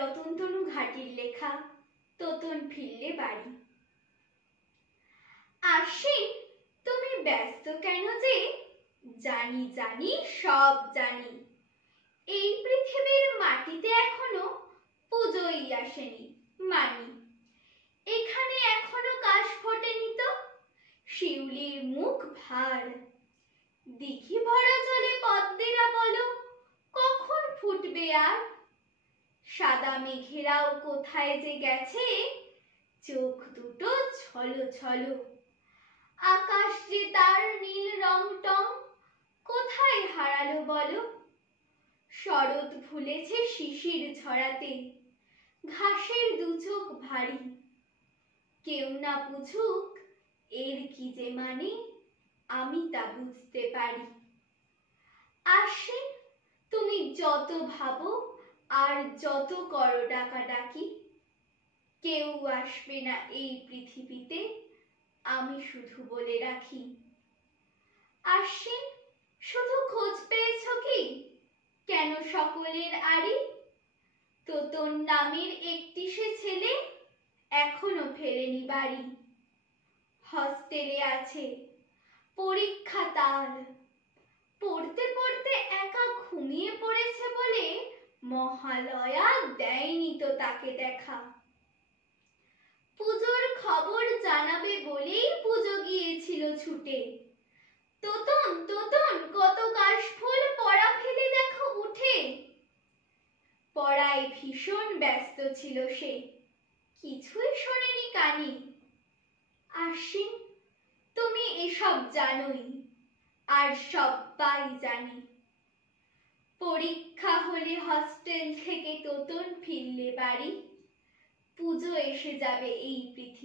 রতনতনু ঘাটির লেখা তোতন ফিরলে বাড়ি। আশ্বিন, তুমি ব্যস্ত কেন যে? জানি জানি, সব জানি। এই পৃথিবীর মাটিতে এখনো পুজোই আসেনি, মানি। এখানে এখনো কাশ ফোটেনি তো, শিউলির মুখ ভার। দিঘি ভরা জলে পদ্মেরা বলো, কখন ফুটবে আর? সাদা মেঘেরাও কোথায় যে গেছে, চোখ দুটো ছলো ছলো। আকাশ যে তার নীল রং টং, কোথায় হারালো বলো? শরৎ ভুলেছে শিশির ঝরাতে, ঘাসের দুচোখ ভারী। কেউ না বুঝুক এর কি যে মানে, আমি তা বুঝতে পারি। আশ্বিন, তুমি যত ভাবো আর যত করো ডাকাডাকি, কেউ আসবে না এই পৃথিবীতে, আমি শুধু বলে রাখি। আশ্বিন, শুধু খোঁজ পেয়েছ কি কেন সকলের আড়ি? তোতন নামের একটি সে ছেলে এখনো ফেরেনি বাড়ি। হস্টেলে আছে, পরীক্ষা তার। পড়তে পড়তে একা ঘুমিয়ে পড়েছে বলে মহালয়া দেয়নি তো তাকে দেখা। পুজোর খবর জানাবে বলেই পুজো গিয়েছিল ছুটে। তোতন তোতন কত কাশফুল পড়া ফেলে দেখো উঠে। পড়ায় ভীষণ ব্যস্ত ছিল সে, কিছুই শোনেনি কানে। আশ্বিন, তুমি এসব জানোই, আর সবাই জানে। পরীক্ষা হলে হস্টেল থেকে তোতন ফিরলে বাড়ি, পুজো এসে যাবে এই পৃথিবী।